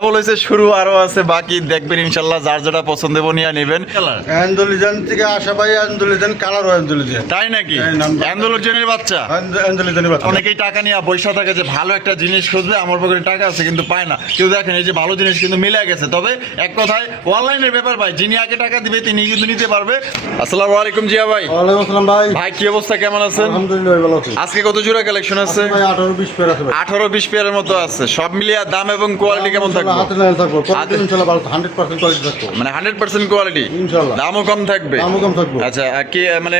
কেবল হয়েছে শুরু, আরো আছে বাকি, দেখবেন ইনশাল্লাহ। যার যেটা পছন্দ হবে নিয়ে নেবেন। অ্যান্ডোলিজান থেকে আসা ভাই, অ্যান্ডোলিজান কালার অ্যান্ডোলিজান। তাই নাকি? অ্যান্ডোলজেনের বাচ্চা। অ্যান্ডোলিজানের বাচ্চা। অনেকেই টাকা নিয়ে বৈশা থাকে যে ভালো একটা জিনিস খুঁজবে, আমার পকেটে টাকা আছে কিন্তু পায় না। কেউ দেখেন এই যে ভালো জিনিস কিন্তু মিলে গেছে। তবে এক কথায় অনলাইনের ব্যাপার ভাই, যিনি আগে টাকা দিবে তিনি কিন্তু নিতে পারবে। আসসালামু আলাইকুম জিয়া ভাই। ওয়ালাইকুম আসসালাম ভাই। ভাই কি অবস্থা, কেমন আছেন? আলহামদুলিল্লাহ ভালো আছি। আজকে কত জোড়া কালেকশন আছে? ভাই 18-20 পেয়ার আছে ভাই। 18-20 পেয়ারের মতো আছে। সব মিলিয়ে দাম এবং কোয়ালিটি কেমন থাকবে? হাতে লাইন থাকবো। কোয়ালিটি ইনশাআল্লাহ ভালো, 100% কোয়ালিটি থাকবে। মানে 100% কোয়ালিটি ইনশাআল্লাহ। দামও কম থাকবে। দামও কম থাকবে। আচ্ছা কি মানে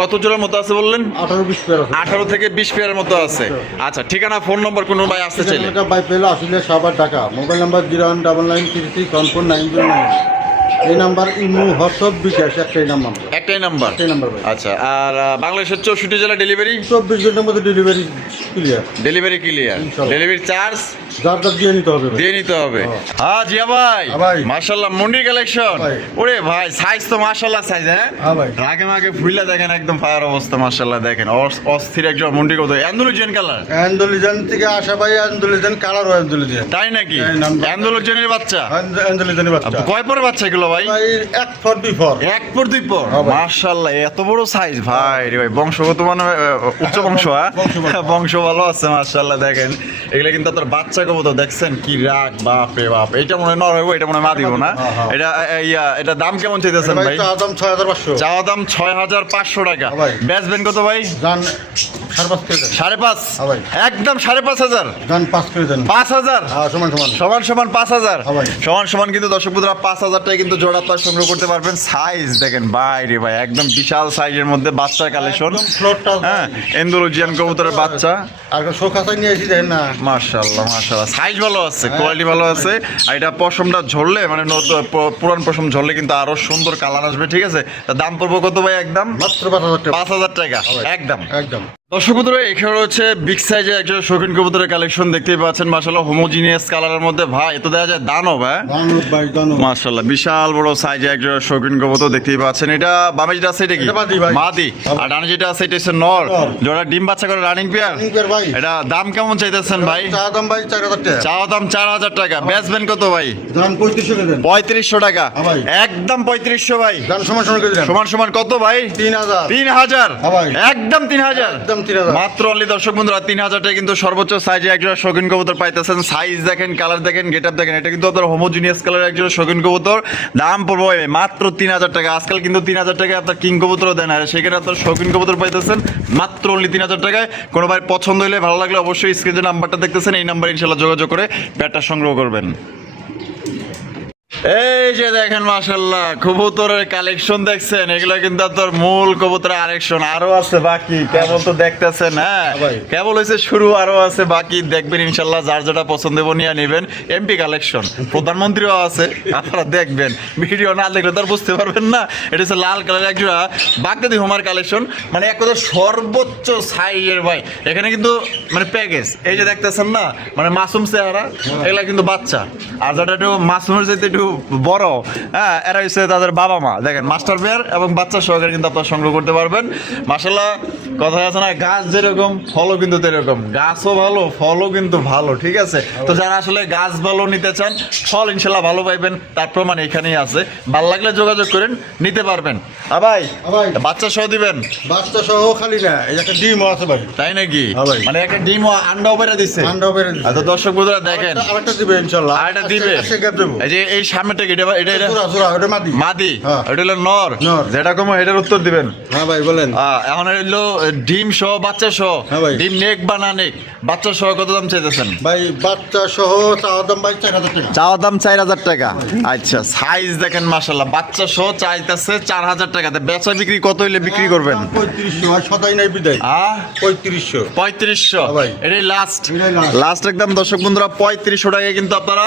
কত জোড়ার মতো আছে বললেন? 18-20 পেয়ার আছে। 18 থেকে 20 পেয়ারের মতো আছে। আচ্ছা, ঠিকানা ফোন নম্বর কোনো ভাই আসতে চাইলে? এটা ভাই পেলে আসলে সাবার ঢাকা। Mobile number 01993344909। এই নাম্বার ইমো হোয়াটসঅ্যাপ বিকাশ একটাই নাম্বার। একটাই নাম্বার। একটাই নাম্বার ভাই। আচ্ছা, আর বাংলাদেশের 64 জেলা ডেলিভারি? 24 ঘন্টার মধ্যে ডেলিভারি ক্লিয়ার। Delivery clear. ইনশাআল্লাহ। ডেলিভারি চার্জ যার যার দিয়ে নিতে হবে ভাই। দিয়ে নিতে হবে। হ্যাঁ। হ্যাঁ জিয়া ভাই। হ্যাঁ ভাই। মাশাআল্লাহ মুন্ডি কালেকশন। ভাই। ওরে ভাই সাইজ তো মাশাআল্লাহ সাইজ। হ্যাঁ হ্যাঁ ভাই। রাগে মাগে ফুইলা দেখেন, একদম ফায়ার অবস্থা। মাশাআল্লাহ দেখেন অস্থির একজন মুন্ডি কত অ্যান্ডোলজিয়ান কালার। অ্যান্ডোলিজান থেকে আসা ভাই, অ্যান্ডোলিজান কালার অ্যান্ডোলিজান। তাই নাকি? হ্যাঁ, নাম- অ্যান্ডোলজিয়ানের বাচ্চা। অ্যান্ডোলিজানের বাচ্চা। কয় পর বাচ্চা এগুলো ভাই? ভাই 1 ফর 2 ফর। এক পর দুই পর। হ্যাঁ ভাই। মাশাআল্লাহ এত বড় সাইজ ভাই রে ভাই, বংশগত মানে উচ্চ বংশ। হ্যাঁ বংশ ভালো। বংশ ভালো আছে মাশাআল্লাহ। দেখেন এগুলা কিন্তু আপনার বাচ্চা কবুতর, দেখছেন কি রাগ, বাপ রে বাপ। এটা মনে হয় নর হইব, এটা মনে হয় মা দিব না। হ্যাঁ, হ্যাঁ। এটা দাম কেমন চাইতেছেন ভাই ভাই? চাওয়া দাম 6500। চাওয়া দাম 6500 টাকা। হ্যাঁ ভাই। বেচবেন কত ভাই? জান 5.5 করে দেন। 5.5। হ্যাঁ ভাই। একদম 5.5 জান 5 করে দেন। 5000 হ্যাঁ সমান সমান। সমান সমান 5000 হ্যাঁ ভাই। সমান সমান কিন্তু দর্শক বন্ধুরা 5000 টাকা কিন্তু জোড়া আপনারা সংগ্রহ করতে পারবেন। সাইজ দেখেন ভাই রে ভাই, একদম বিশাল সাইজের মধ্যে বাচ্চা কালেকশন। একদম ফ্লোরটা। হ্যাঁ এন্ডোলজিয়ান কবুতরের বাচ্চা। আর শোক হাসাই নিয়ে এসেছি দেখেন না। মাশাআল্লাহ মাশাআল্লাহ, সাইজ ভালো আছে, কোয়ালিটি ভালো আছে। আর এটা পশমটা ঝরলে মানে পুরান পশম ঝরলে কিন্তু আরো সুন্দর কালার আসবে। ঠিক আছে, তা দাম পড়বো কত ভাই? একদম মাত্র 5000 টাকা। 5000 টাকা একদম। একদম। দর্শক বন্ধুরা এখানে হচ্ছে বিগ সাইজের একটা শৌখিন কবুতরের কালেকশন দেখতেই পাচ্ছেন। মাশাআল্লাহ হোমোজিনিয়াস কালারের মধ্যে ভাই, এত দেখা যায় দানব। হ্যাঁ দানব ভাই দানব। মাশাআল্লাহ বিশাল বড় সাইজের একটা শৌখিন কবুতর দেখতেই পাচ্ছেন। এটা বামে যেটা আছে এটা কি? এটা মাদি ভাই। মাদি। আর ডানে যেটা আছে এটা হচ্ছে নর। নর। জোড়া ডিম বাচ্চা করে রানিং পেয়ার। রানিং পেয়ার ভাই। এটা দাম কেমন চাইতেছেন ভাই? চাওয়া দাম ভাই 4000 টাকা। চাওয়া দাম 4000 টাকা। বেচবেন কত ভাই? জান 3500 করে দেন। 3500 টাকা। হ্যাঁ ভাই। একদম 3500 ভাই। জান সমান সমান করে দেন। সমান সমান কত ভাই? 3000। 3000। হ্যাঁ ভাই। একদম 3000। একদম 3000। মাত্র অনলি দর্শক বন্ধুরা 3000 টাকা কিন্তু সর্বোচ্চ সাইজে একজোড়া শৌখিন কবুতর পাইতেছেন। সাইজ দেখেন, কালার দেখেন, গেটআপ দেখেন। এটা কিন্তু আপনার হোমোজিনিয়াস কালারের একজোড়া শৌখিন কবুতর। দাম পড়বে মাত্র 3000 টাকা। আজকাল কিন্তু 3000 টাকায় আপনার কিং কবুতরও দেন, আর সেখানে আপনার শৌখিন কবুতর পাইতেছেন মাত্র অনলি 3000 টাকায়। কোনো ভাই পছন্দ হলে, ভালো লাগলে অবশ্যই স্ক্রিনে নাম্বারটা দেখতেছেন, এই নাম্বারে ইনশাআল্লাহ যোগাযোগ করে ব্যাটটা সংগ্রহ করবেন। এই যে দেখেন মাশাআল্লাহ কবুতরের কালেকশন দেখছেন, এগুলো কিন্তু আপনার মূল কবুতরের আরেকশন আরো আছে বাকি। কেবল তো দেখতেছেন। হ্যাঁ ভাই। কেবল হয়েছে শুরু, আরো আছে বাকি, দেখবেন ইনশাআল্লাহ। যার যেটা পছন্দ হবে নিয়ে নেবেন। এমপি কালেকশন, প্রধানমন্ত্রীও আছে, আপনারা দেখবেন। ভিডিও না দেখলে তো আর বুঝতে পারবেন না। এটা হচ্ছে লাল কালারের একজোড়া বাগদাদি হোমার কালেকশন, মানে এক কথা সর্বোচ্চ সাইজের ভাই। এখানে কিন্তু মানে প্যাকেজ এই যে দেখতেছেন না, মানে মাসুম চেহারা, এগুলা কিন্তু বাচ্চা। আর যারা একটু মাসুমের চাইতে একটু বড়, হ্যাঁ এরা হচ্ছে তাদের বাবা মা। দেখেন মাস্টার পেয়ার এবং বাচ্চা সহকারে কিন্তু আপনারা সংগ্রহ করতে পারবেন। মাশাআল্লাহ কথা আছে না, গাছ যেরকম ফলও কিন্তু সেরকম। গাছও ভালো, ফলও কিন্তু ভালো। ঠিক আছে, তো যারা আসলে গাছ ভালো নিতে চান, ফল ইনশাল্লাহ ভালো পাইবেন, তার প্রমাণ এখানেই আছে। ভালো লাগলে যোগাযোগ করেন, নিতে পারবেন। ভাই ভাই। বাচ্চা সহ দিবেন? বাচ্চা সহ খালি না, এই একটা ডিম আছে ভাই। তাই নাকি? হ্যাঁ ভাই। মানে একটা ডিম ও আন্ডাও বেড়ে দিচ্ছে। আন্ডাও বেড়ে দিচ্ছে। আচ্ছা দর্শক বন্ধুরা দেখেন, আরেকটা দিবে ইনশাআল্লাহ। আরেকটা দিবে। আজকে গ্যাপ দেব। এই যে এই সামনেটা কি? এটা এটা জোড়া জোড়া ওটা মাদি। মাদি। হ্যাঁ। এটা হলো নর। নর। যেটা কম এটার উত্তর দিবেন। হ্যাঁ ভাই বলেন। এখন হলো ডিম সহ বাচ্চা সহ। হ্যাঁ ভাই। ডিম নেক বা না নেক, বাচ্চা সহ কত দাম চাইতেছেন? ভাই বাচ্চা সহ চাওয়া দাম ভাই 4000 টাকা। চাওয়া দাম 4000 টাকা। আচ্ছা সাইজ দেখেন মাশাআল্লাহ, বাচ্চা সহ চাইতেছে 4000 টাকাতে। বেচা বিক্রি কত হইলে বিক্রি করবেন? 3500 আর সদাই নাই বিদায়। 3500। 3500। ভাই। এটাই লাস্ট। এটাই last। লাস্ট একদম দর্শক বন্ধুরা 3500 টাকায় কিন্তু আপনারা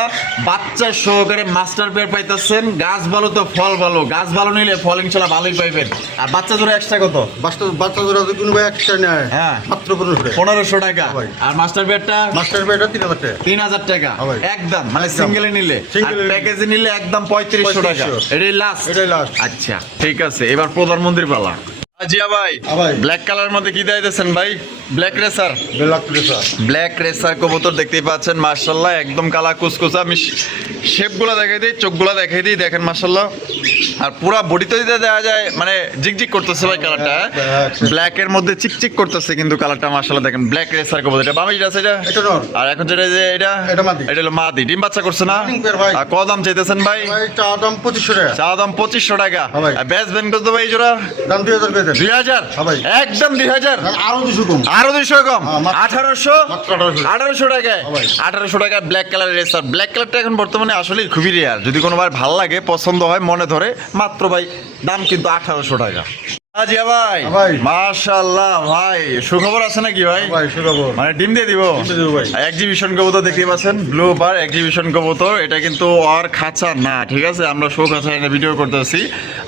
বাচ্চা সহকারে মাস্টার পেয়ার পাইতেছেন। গাছ ভালো তো ফল ভালো, গাছ ভালো নিলে ফল ইনশাআল্লাহ ভালোই পাইবেন। আর বাচ্চা জোড়া এক্সট্রা কত? বাচ্চা জোড়া যদি কোনো ভাই এক্সট্রা নেয়, হ্যাঁ। মাত্র 1500 টাকা। 1500 টাকা। ভাই। আর মাস্টার পেয়ারটা মাস্টার পেয়ারটা 3000 টাকা। 3000 টাকা ভাই। একদম, মানে একদম। সিঙ্গেলে নিলে। Single এ প্যাকেজে নিলে একদম 3500 টাকা। 3500 এটাই লাস্ট। এটাই লাস্ট। আচ্ছা ঠিক আছে, এবার প্রধানমন্ত্রী পালা। জিয়া ভাই ভাই। ব্ল্যাক কালারের মধ্যে কি দিতেছেন ভাই? Black racer, black racer. Black racer কবুতর দেখতেই পাচ্ছেন মাশাআল্লাহ, একদম কালা কুচকুচা। আমি শেপগুলো দেখাই দিই, চোখগুলো দেখাই দিই, দেখেন মাশাআল্লাহ। আর পুরা বডিতে দিতে দেওয়া যায়, মানে জিকজিক করতেছে ভাই কালারটা, ব্ল্যাকের মধ্যে চিকচিক করতেছে কিন্তু কালারটা মাশাআল্লাহ। দেখেন ব্ল্যাক রেসার কবুতর, এটা বামিটা আছে এটা, এটা নর। আর এখন যেটা যে এটা এটা মাদি। এটা হলো মাদি, ডিম বাচ্চা করছে না? ডিম করে ভাই। আর কত দাম চাইতেছেন ভাই? ভাই চা দাম 2500 টাকা। চা দাম 2500 টাকা। হ্যাঁ ভাই। আর বেচবেন কত ভাই এই জোড়া? দাম 2000 করে দেন। 2000? হ্যাঁ ভাই। একদম 2000, আরো 200 কম। আরো 200 কম, হ্যাঁ, মাত্র 1800, মাত্র 1800। 1800 টাকায়, হ্যাঁ ভাই। 1800 টাকা ব্ল্যাক কালারের রেসার। ব্ল্যাক কালারটা এখন বর্তমানে আসলে খুবই রেয়ার, যদি কোনোবার ভালো লাগে, পছন্দ হয়, মনে ধরে, মাত্র ভাই দাম কিন্তু 1800 টাকা। আজিয়া ভাই, হ্যাঁ ভাই। মাশাআল্লাহ ভাই, সুখবর আছে নাকি ভাই? ভাই সুখবর। মানে ডিম দিয়ে দিব? ডিম দিয়ে দিব ভাই। এক্সিবিশন কবুতর দেখতে পাচ্ছেন, ব্লু বার এক্সিবিশন কবুতর, এটা কিন্তু আর খাঁচা না, ঠিক আছে? আমরা শো খাঁচা এটা ভিডিও করতেছি।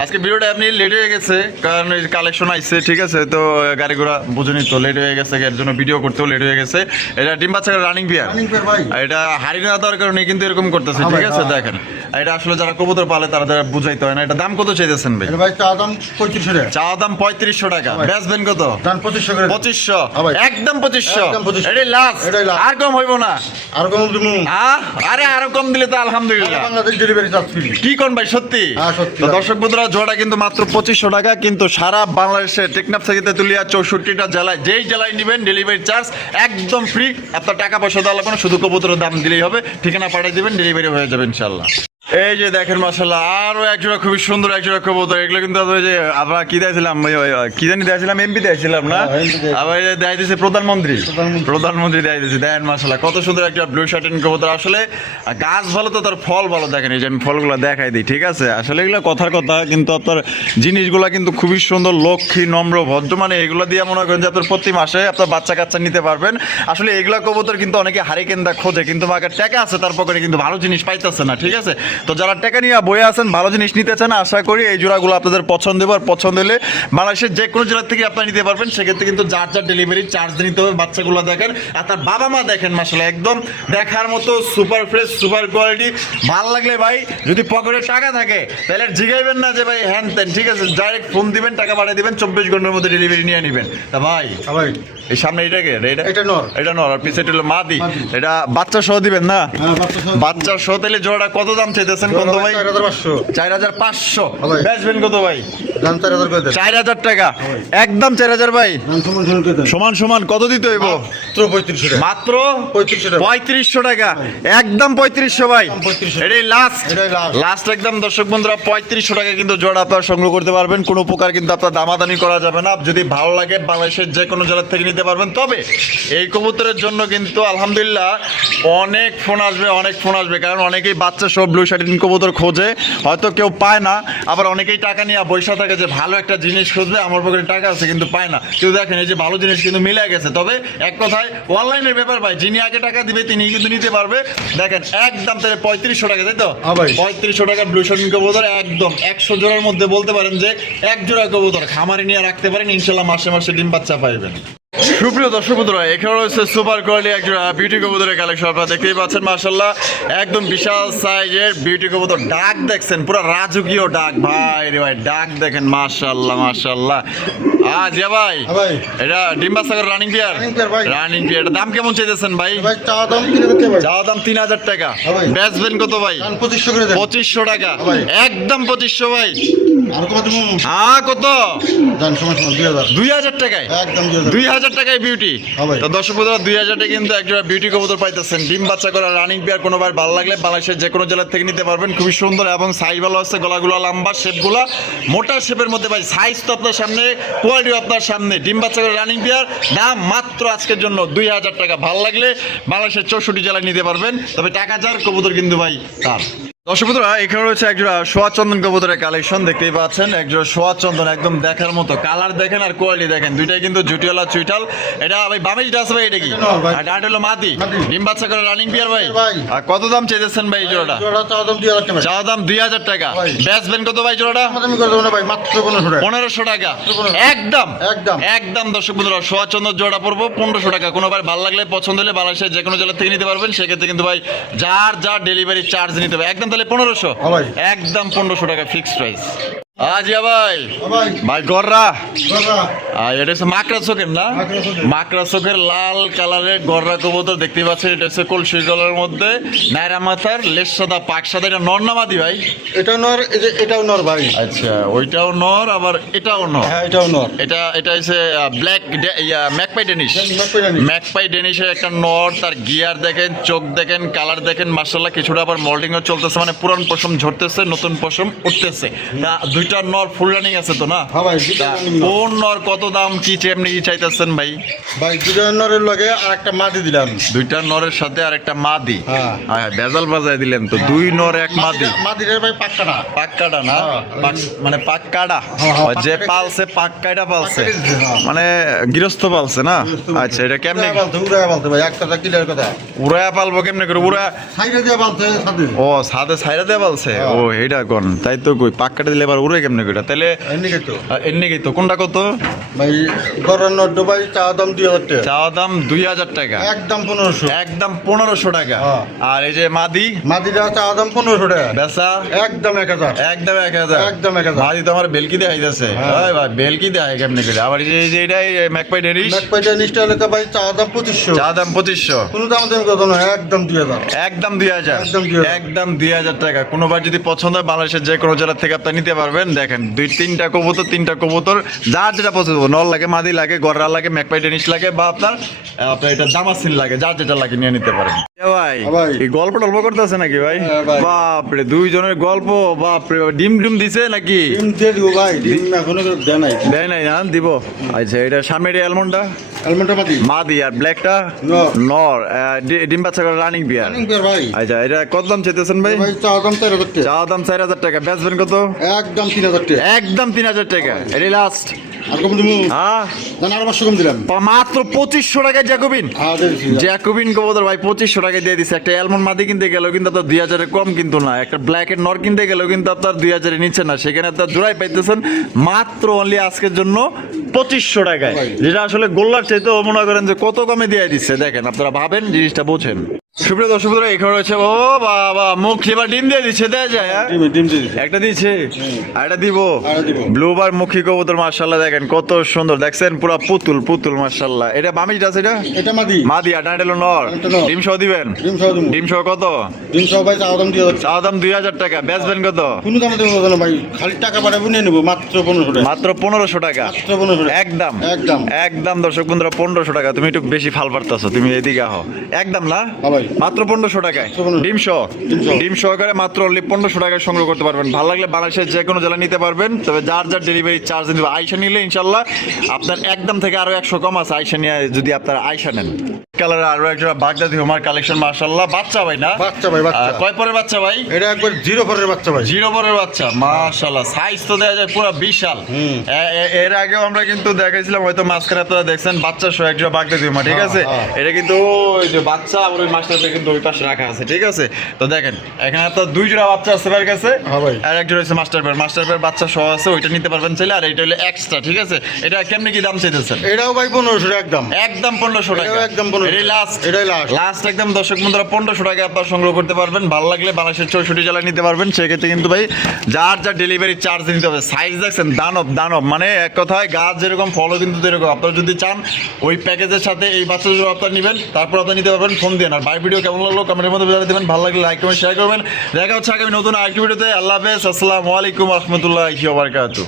আজকে ভিডিওটা আপনি লেট হয়ে গেছে, কারণ এই কালেকশন আইছে, ঠিক আছে? তো গাড়ি ঘোড়া বুঝুনি তো, লেট হয়ে গেছে, এর জন্য ভিডিও করতেও লেট হয়ে গেছে। এটা ডিম বাচ্চা রানিং বিয়ার, রানিং পেয়ার ভাই। এটা হাড়ি না দেওয়ার কারণে কিন্তু এরকম করতেছে, হ্যাঁ ঠিক ভাই, আছে? হ্যাঁ। দেখেন এটা আসলে যারা কবুতর পালে তারা বুঝাইতে হয় না। এটা দাম কত চাইতেছেন ভাই? এটা ভাই চা দাম 3500 টাকা। চা দাম 3500 টাকা, ভাই। বেচবেন কত? দাম 2500 করে দেন। 2500, হ্যাঁ ভাই। একদম 2500, একদম 2500 এটাই লাস্ট, এটাই last। আর কম হইব না। আর কম দিমু। আরে আরো কম দিলে তো আলহামদুলিল্লাহ। Bangladesh delivery charge free. কি কোন ভাই, সত্যি? হ্যাঁ, সত্যি। তো দর্শক বন্ধুরা, জোড়া কিন্তু মাত্র 2500 টাকা, কিন্তু সারা বাংলাদেশে টেকনাফ থেকে তেতুলিয়া 64টা জেলায়, যেই জেলায় নেবেন ডেলিভারি চার্জ একদম ফ্রি। আপনার টাকা পয়সা দেওয়া লাগবে না, শুধু কবুতরের দাম দিলেই হবে, ঠিকানা পাঠিয়ে দিবেন, ডেলিভারি হয়ে যাবে ইনশাল্লাহ। এই যে দেখেন মাশাআল্লাহ, আরো একজোড়া খুবই সুন্দর একজোড়া কবুতর। এগুলো কিন্তু ওই যে আমরা কি দিয়েছিলাম, কি জানি দিয়েছিলাম, এমপি দিয়েছিলাম না? হ্যাঁ, MP দিয়েছিলাম। আবার দেয় দিয়েছে প্রধানমন্ত্রী, প্রধানমন্ত্রী। প্রধানমন্ত্রী দেয় দিয়েছে। দেখেন মাশাআল্লাহ কত সুন্দর একটা ব্লু শার্টিন কবুতর। আসলে গাছ ভালো তো তার ফল ভালো। দেখেন এই যে আমি ফলগুলো দেখাই দিই, ঠিক আছে? আসলে এগুলো কথার কথা, কিন্তু আপনার জিনিসগুলো কিন্তু খুবই সুন্দর, লক্ষ্মী, নম্র, ভদ্র। মানে এগুলো দিয়ে মনে করেন যে আপনার প্রতি মাসে আপনার বাচ্চা কাচ্চা নিতে পারবেন। আসলে এগুলা কবুতর কিন্তু অনেকে হারিকেনদা খোঁজে, কিন্তু মাকে টাকা আছে তার পকেটে, কিন্তু ভালো জিনিস পাইতেছে না, ঠিক আছে? তো যারা টাকা নিয়ে বয়ে আছেন, ভালো জিনিস নিতে চান, আশা করি এই জোড়াগুলো আপনাদের পছন্দ হবে। আর পছন্দ হলে বাংলাদেশের যে কোনো জেলা থেকে আপনারা নিতে পারবেন। সেক্ষেত্রে কিন্তু যার যার ডেলিভারি চার্জ নিতে হবে। বাচ্চাগুলো দেখেন, আর তার বাবা মা দেখেন মাশাআল্লাহ, একদম দেখার মতো সুপার ফ্রেশ, সুপার কোয়ালিটি। ভালো লাগলে ভাই, যদি পকেটে টাকা থাকে তাহলে জিগাইবেন না যে ভাই হ্যান তেন, ঠিক আছে? ডাইরেক্ট ফোন দিবেন, টাকা পাঠিয়ে দিবেন, 24 ঘন্টার মধ্যে ডেলিভারি নিয়ে নেবেন। তা ভাই হ্যাঁ ভাই। এই সামনে এটাকে, এটা নর। এটা নর, আর পিছে হলো মাদি। মাদি। এটা বাচ্চা সহ দিবেন না? হ্যাঁ, বাচ্চা সহ। বাচ্চা সহ। তাহলে জোড়াটা কত দাম চাইতেছেন কোন ভাই? 4500। 4500, ভাই। বেচবেন কত ভাই? দাম 4000 করে দেন। 4000 টাকা, একদম 4000 ভাই। দাম সমান সমান করে দেন। সমান সমান কত দিতে হইব? মাত্র 3500 টাকা। মাত্র 3500 টাকা। 3500 টাকা, একদম 3500 ভাই। 3500 এটাই লাস্ট, এটাই last। লাস্ট একদম। দর্শক বন্ধুরা, 3500 টাকা কিন্তু জোড়া আপনারা সংগ্রহ করতে পারবেন। কোনো প্রকার কিন্তু আপনার দামাদামি করা যাবে না। যদি ভালো লাগে বাংলাদেশের যে কোনো জেলা থেকে নিতে পারবেন। তবে এই কবুতরের জন্য কিন্তু আলহামদুলিল্লাহ অনেক ফোন আসবে, অনেক ফোন আসবে, কারণ অনেকেই বাচ্চা সব ব্লু শার্টিন কবুতর খোঁজে, হয়তো কেউ পায় না। আবার অনেকেই টাকা নিয়ে বৈশা থাকে যে ভালো একটা জিনিস খুঁজবে, আমার পকেটে টাকা আছে কিন্তু পায় না। কিন্তু দেখেন এই যে ভালো জিনিস কিন্তু মিলে গেছে। তবে এক কথায় অনলাইনের ব্যাপার ভাই, যিনি আগে টাকা দিবে তিনি কিন্তু নিতে পারবে। দেখেন একদম তাহলে 3500 টাকা, তাই তো? হ্যাঁ ভাই। 3500 টাকা ব্লু শার্টিন কবুতর, একদম 100 জোড়ার মধ্যে বলতে পারেন যে এক জোড়া কবুতর খামারে নিয়ে রাখতে পারেন, ইনশাল্লাহ মাসে মাসে ডিম বাচ্চা পাইবেন। সুপ্রিয় দর্শক বন্ধুরা, এখানে রয়েছে সুপার কোয়ালিটি একজোড়া বিউটি কবুতরের কালেকশন। আপনারা দেখতেই পাচ্ছেন মাশাআল্লাহ, একদম বিশাল সাইজের বিউটি কবুতর। ডাক দেখছেন, পুরো রাজকীয় ডাক ভাই রে ভাই, ডাক দেখেন মাশাআল্লাহ মাশাআল্লাহ। জিয়া ভাই, হ্যাঁ ভাই। এটা ডিম বাচ্চা করে রানিং পেয়ার? Running pair ভাই। Running pair. দাম কেমন চাইতেছেন ভাই? ভাই চা দাম 3000 টাকা ভাই। চাওয়া দাম 3000 টাকা, হ্যাঁ ভাই। বেচবেন কত ভাই? দাম 2500 করে দেন। 2500 টাকা, ভাই। একদম 2500 ভাই। আর কত দিমু? কত? দাম সমান সমান 2000। 2000 টাকায়, একদম 2000। 2000 টাকায় বিউটি। হ্যাঁ ভাই। তো দর্শক বন্ধুরা, 2000 টাকা কিন্তু একজোড়া বিউটি কবুতর পাইতেছেন। ডিম বাচ্চা করা রানিং পেয়ার। কোনোবার ভালো লাগলে বাংলাদেশের যে কোনো জেলা থেকে নিতে পারবেন। খুবই সুন্দর এবং সাইজ ভালো আছে, গলাগুলো লম্বা, শেপগুলা মোটা শেপের মধ্যে ভাই। সাইজ তো আপনার সামনে, কোয়ালিটিও আপনার সামনে। ডিম বাচ্চা করে রানিং পেয়ার, দাম মাত্র আজকের জন্য 2000 টাকা। ভালো লাগলে বাংলাদেশের 64 জেলায় নিতে পারবেন। তবে টাকা যার, কবুতর কিন্তু ভাই তার। দর্শক বন্ধুরা, এখানে রয়েছে একজোড়া সোয়া চন্দন কবুতরের কালেকশন। দেখতেই পাচ্ছেন একজোড়া সোয়া চন্দন, একদম দেখার মতো। কালার দেখেন আর কোয়ালিটি দেখেন, দুইটাই কিন্তু জুটিওয়ালা চুইটাল। এটা ভাই বামে যেটা আছে ভাই, এটা কি? ভাই। আর ডাট হলো মাদি। মাদি। ডিম বাচ্চা করে রানিং পিয়ার ভাই। ভাই। আর কত দাম চাইতেছেন ভাই এই জোড়াটা? জোড়া চা দাম 2000 টাকা ভাই। চাওয়া দাম 2000 টাকা, ভাই। বেচবেন কত ভাই জোড়াটা? আমি করে দেবো না ভাই, মাত্র 1500 টাকা। 1500 টাকা, 1500 একদম একদম। একদম। দর্শক বন্ধুরা, সোয়া চন্দন জোড়া পড়বো 1500 টাকা। কোনোবার ভালো লাগলে পছন্দ হলে বাংলাদেশের যে কোনো জেলা থেকে নিতে পারবেন। সেক্ষেত্রে কিন্তু ভাই যার যার ডেলিভারি চার্জ নিতে হবে একদম। তাহলে 1500, ভাই। একদম 1500 টাকা ফিক্সড প্রাইস। জিয়া ভাই ভাই ভাই গররা বাবা এটা হচ্ছে মাকড়া চোখের না মাকড়া চোখের। মাকড়া চোখের লাল কালারের গররা কবুতর দেখতে পাচ্ছেন। এটা হচ্ছে কলসি গলার মধ্যে নাইরা মাথার লেস সাদা পাক সাদা। এটা নর না মাদি ভাই? এটা নর, এই যে এটাও নর ভাই। আচ্ছা ওইটাও নর আবার এটাও নর। হ্যাঁ এটাও নর। এটা হচ্ছে black magpie Danish. Magpie Danish. Magpie ডেনিশের একটা নর, তার গিয়ার দেখেন, চোখ দেখেন, কালার দেখেন, মার্শাল্লাহ কিছুটা আবার মোল্ডিংও চলতেছে, মানে পুরান পশম ঝরতেছে, নতুন পশম উঠতেছে। তা দুইটা নর ফুল রানিং আছে তো না? হ্যাঁ ভাই দুটো তা running নর। কোন নর কত দাম কি এমনি কি চাইতেছেন ভাই? ভাই দুটো নরের লগে আর একটা মাটি দিলাম। দুইটা নরের সাথে আর একটা মাদি। হ্যাঁ। হ্যাঁ বেজাল বাজায় দিলেন তো, দুই নর এক মাদি। মাটির ভাই পাক্কাটা। পাক্কাটা না? হ্যাঁ। মানে পাক্কাটা। হ্যাঁ, হ্যাঁ, যে পাক্কাটা। পালছে পাক্কাটা পালছে, পাক্কাটাই দিছে, হ্যাঁ। মানে গৃহস্থ পালছে না? আচ্ছা এটা কেমনে উড়ায় বলতে ভাই এক কথা ক্লিয়ার কথা। উড়ায়া পালবো কেমনে করে? উড়া সাইডে দিয়ে বলতে সাথে ও সাদে ছাইরা দেয়া পালছে? হ্যাঁ। ও এইটা কোন তাই তো কই পাক্কাটা দিলে এবার উড়ে কেমনে করে তাহলে? এমনি তো এমনি কি তো কোনটা কত? ভাই গরম নর ভাই চা দাম 2000 টাকা। চাওয়া দাম 2000 টাকা, একদম 1500। একদম 1500 টাকা। হ্যাঁ। আর এই যে মাদি মাটিটা চা দাম 1500 টাকা। বেচা একদম 1000। একদম 1000। একদম 1000। মাদি তোমার বেলকি দেখাইতেছে। হ্যাঁ। ওই ভাই বেলকি দেখাই কেমনে করে? আবার এই যে এটা ম্যাকপাই ডেনিশ ম্যাকপাই ডেনিশটা লেখা ভাই চা দাম 2500। চা দাম 2500। কোনো দাম দেন কত না একদম 2000। একদম 2000। একদম 2000। একদম 2000 টাকা। কোনোবার যদি পছন্দ হয় বাংলাদেশের যে কোনো জেলা থেকে আপনি নিতে পারবেন। দেখেন তিনটা কবুতর যার যেটা পছন্দ, নর লাগে, মাদি লাগে, গররা লাগে, ম্যাকপাই ডেনিশ লাগে, বা আপনার এটা দামাসিন লাগে, যার যেটা লাগে নিয়ে নিতে পারেন। ভাই ভাই। এই গল্প টল্প করতেছে নাকি ভাই? হ্যাঁ ভাই। বাপরে দুইজনের গল্প, বাপরে ডিম ডিম দিছে নাকি? ডিম দিয়ে দিব ভাই, ডিম এখনো দেয় নাই। দেয় নাই না? দিব। আচ্ছা এটা সামনের অ্যালমন্ডটা আলমন্ডা মাটি মাদি আর ব্ল্যাকটা নর। নর। ডিম বাচ্চা করে রানিং বিয়ার। রানিং পেয়ার ভাই। আচ্ছা এটা কত দাম চাইতেছেন ভাই? ভাই চা দাম 3000 টাকা। চাওয়া দাম 4000 টাকা, বেচবেন কত? একদম 3000 টাকা। একদম 3000 টাকা। এটি লাস্ট। আর কম দিমু? হ্যাঁ না আর 500 কম দিলাম। মাত্র 2500 টাকায় জ্যাকোবিন। হ্যাঁ দিয়েছি। জ্যাকোবিন কবুতর ভাই 2500 টাকায় দিয়ে দিচ্ছে। একটা অ্যালমন্ড মাদি কিনতে গেলেও কিন্তু আপনার 2000 কম কিন্তু না। একটা ব্ল্যাকের নর কিনতে গেলেও কিন্তু আপনার 2000 নিচ্ছে না। সেখানে আপনার জোড়াই পাইতেছেন মাত্র অনলি আজকের জন্য 2500 টাকায়, যেটা আসলে গোল্লার চাইতেও মনে করেন যে কত কমে দিয়ে দিচ্ছে। দেখেন আপনারা ভাবেন, জিনিসটা বোঝেন। সুপ্রিয় দর্শক বন্ধুরা, এখানে রয়েছে ও বাবা মুখ এবার ডিম দিয়ে দিচ্ছে, দেয়া যায়? হ্যাঁ? ডিম দিয়েছি। একটা দিচ্ছে আর একটা দিব। আরেকটা দিব। ব্লুবার মুখী কবুতর মাশাআল্লাহ, দেখেন কত সুন্দর, দেখছেন পুরো পুতুল মাশাআল্লাহ। এটা বামিটা আছে, এটা এটা মাদি। মাদি আর এটা হলো নর। এটা নর। ডিম সহ দিবেন? ডিম সহ দিমু। ডিম সহ কত? ডিম সহ ভাই চা দাম 2000 টাকা। চাওয়া দাম 2000 টাকা, বেচবেন কত? কোনো দাম দেব না ভাই, খালি টাকা পাঠাবো নিয়ে নেবো মাত্র 1500 টাকা। মাত্র 1500 টাকা। মাত্র 1500 টাকা। একদম একদম। একদম দর্শক বন্ধুরা 1500 টাকা। তুমি একটু বেশি ফাল পারতাছো, তুমি এদিকে আহো। একদম না? হ্যাঁ ভাই। মাত্র 1500 টাকায় 1500 ডিম সহ। ডিম সহ। ডিম সহকারে মাত্র অনলি 1500 টাকায় সংগ্রহ করতে পারবেন। ভালো লাগলে বাংলাদেশের যে কোনো জেলা নিতে পারবেন। তবে যার ডেলিভারি চার্জ নিবে, আইসা নিলে ইনশাল্লাহ আপনার একদম থেকে আরো 100 কম আছে আইসা নিয়ে, যদি আপনারা আইসা নেন। কালার আরো একটা বাগদাদি হোমার কালেকশন মাশাআল্লাহ। বাচ্চা ভাই না? বাচ্চা ভাই, বাচ্চা। কয় পরের বাচ্চা ভাই? এটা একবার 0 পরের বাচ্চা ভাই। 0 পরের বাচ্চা মাশাআল্লাহ। সাইজ তো দেয়া যায় পুরো বিশাল। এর আগেও আমরা কিন্তু দেখাইছিলাম, হয়তো মাঝখানে আপনারা দেখছেন বাচ্চা সহ একটা বাগদাদি হোমা, ঠিক আছে? হ্যাঁ। এটা কিন্তু ওই যে বাচ্চা আর ওই মাস্টারটা কিন্তু ওই পাশে রাখা আছে, ঠিক আছে? তো দেখেন এখানে তো 2 জোড়া বাচ্চা আছে ভাইয়ের কাছে। হ্যাঁ ভাই। আর এক জোড়া হচ্ছে মাস্টার পেয়ার বাচ্চা সহ আছে, ওইটা নিতে পারবেন চাইলে। আর এটা হলো এক্সট্রা, ঠিক আছে? এটা কেমনে কি দাম চাইতেছেন? এটাও ভাই 1500 টাকা একদম। একদম 1500 টাকা। এটাও একদম 1500 এটাই লাস্ট। এটাই last। লাস্ট একদম দর্শক বন্ধুরা 1500 টাকা আপনারা সংগ্রহ করতে পারবেন। ভালো লাগলে বাংলাদেশের 64 জেলায় নিতে পারবেন। সেক্ষেত্রে কিন্তু ভাই যার ডেলিভারি চার্জ দিতে হবে। সাইজ দেখছেন দানব, মানে এক কথায় গাছ যেরকম ফলও কিন্তু এরকম। আপনারা যদি চান ওই প্যাকেজের সাথে এই বাচ্চাগুলো আপনারা নেবেন, তারপর আপনি নিতে পারবেন। ফোন দিয়ে। আর ভাই ভিডিও কেমন লাগলো কমেন্টের মধ্যে জানিয়ে দেবেন। ভালো লাগলে লাইক কমেন্ট শেয়ার করবেন। দেখা হচ্ছে আগামী নতুন আরেকটি ভিডিওতে। আল্লাহ হাফেজ, আসসালামু আলাইকুম রহমতুল্লাহি ওয়া বারাকাতুহু।